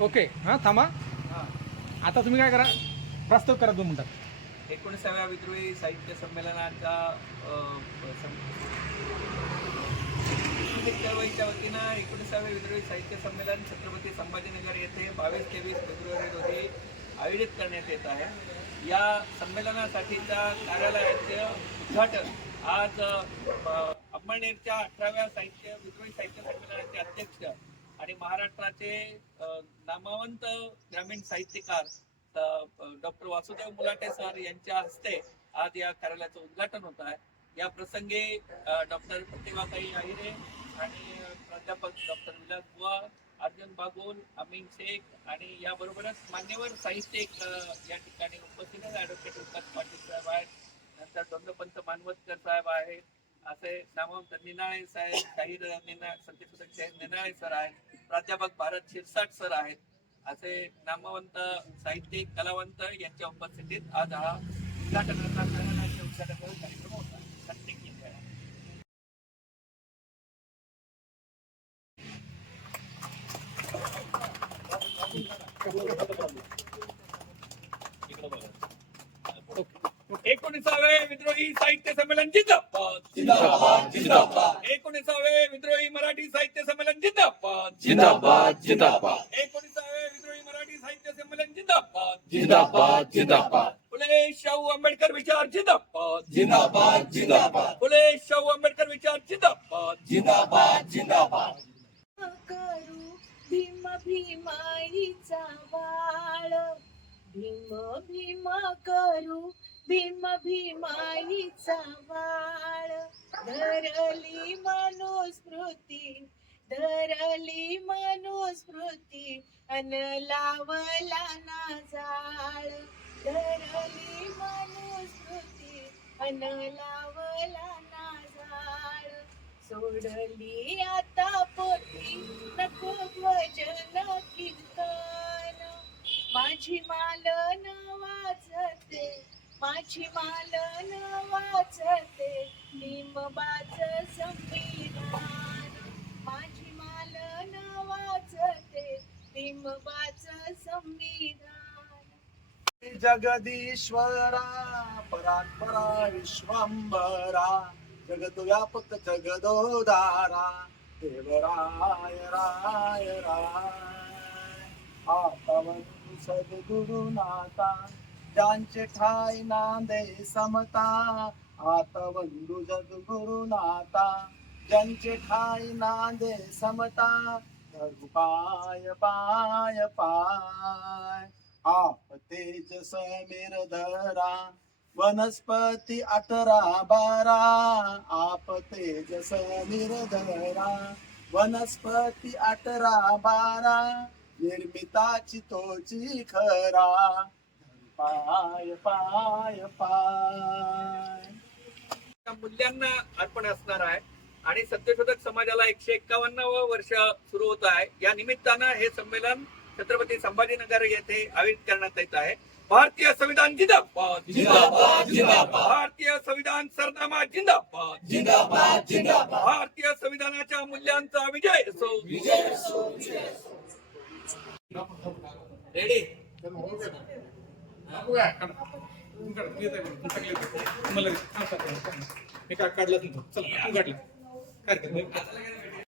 Okay हां थांबा. आता तुम्ही काय करा? प्रस्ताव करा दोन मिनिटात. एकोणीसाव्या विद्रोही साहित्य संमेलनाच्या अ, सं- वतीनं एकोणीसावे विद्रोही साहित्य संमेलन छत्रपती संभाजीनगर येथे बावीस तेवीस फेब्रुवारी रोजी आयोजित करण्यात येत आहे. या संमेलनासाठीच्या कार्यालयाचे उद्घाटन आज अ, अंमळनेरच्या अठराव्या साहित्य विद्रोही साहित्य संमेलनाचे अध्यक्ष आणि महाराष्ट्राचे नामावंत नामवंत ग्रामीण साहित्यकार डॉक्टर वासुदेव मुलाटे सर यांच्या हस्ते आज या कार्यालयाचं उद्घाटन होत आहे. या प्रसंगी डॉक्टर प्रतिभाताई आहिरे आणि प्राध्यापक डॉक्टर विलास बुवा अर्जुन बागोल अमीन शेख आणि याबरोबरच मान्यवर साहित्यिक या ठिकाणी उपस्थित आहेत. ॲडव्होकेट विकास पाटील साहेब आहेत. नंतर दोंडपंत मानवतकर साहेब आहेत. असे नामवंत निनाळे साहेब शाहीर निना सत्यशोधक शाहीर निनाळे सर आहेत प्राध्यापक भारत शिरसाट सर आहेत. असे नामवंत साहित्यिक कलावंत यांच्या उपस्थितीत आज हा उद्घाटनाचा संमेलनाचे उद्घाटन कार्यक्रम होता प्रत्येक जिल्ह्याला एकोणीसावे विद्रोही साहित्य संमेलन जिंदाबाद. जिंदाबाद जिंदाबाद. एकोणीसावे विद्रोही मराठी साहित्य संमेलन जिंदाबाद. जिंदाबाद जिंदाबाद. एकोणीसावे विद्रोही मराठी साहित्य संमेलन जिंदाबाद. जिंदाबाद जिंदाबाद. फुले शाहू आंबेडकर विचार जिंदाबाद. जिंदाबाद जिंदाबाद. फुले शाहू आंबेडकर विचार जिंदाबाद. जिंदाबाद जिंदाबाद. करू भीम भीमाईचा बाळ भीम भीम करू भीम भीमाईचा बाळ धरली मनुस्मृती धरली मनुस्मृती अन लावला ना जाळ. धरली मनुस्मृती अन लावला ना जाळ. सोडली आता पोती तुझी मालन वाचते लिंबाच संविधान. माझी मालन वाजते लिंबाच संविधान. जगदीश्वरा परात्परा विश्वंभरा जगत व्यापक जगदोदारा देवराय राय राय. आतवन सद्गुरुनाथा. ज्यांचे ठाई नांदे समता. आतवंदु नाता. ज्यांचे ठाई नांदे समता. धरू पाय पाय पाय. आप तेज समीर धरा. वनस्पती अठरा बारा. आप तेज समीर धरा. वनस्पती अठरा बारा. निर्मिताची तोची खरा. पाय पाय पाय. या मूल्यांना अर्पण असणार आहे. आणि सत्यशोधक समाजाला एकशे एक्कावन्नावं वर्ष सुरू होत आहे. या निमित्तानं हे संमेलन छत्रपती संभाजीनगर येथे आयोजित करण्यात येत आहे. भारतीय संविधान जिंदाबाद. जिंदाबाद जिंदाबाद. भारतीय संविधान सरनामा जिंदाबाद. जिंदाबाद जिंदाबाद. भारतीय संविधानाच्या मूल्यांचा विजय असो. विजय असो विजय मला रेडी मी काय काढला तुमचं. चला तू काढला. काय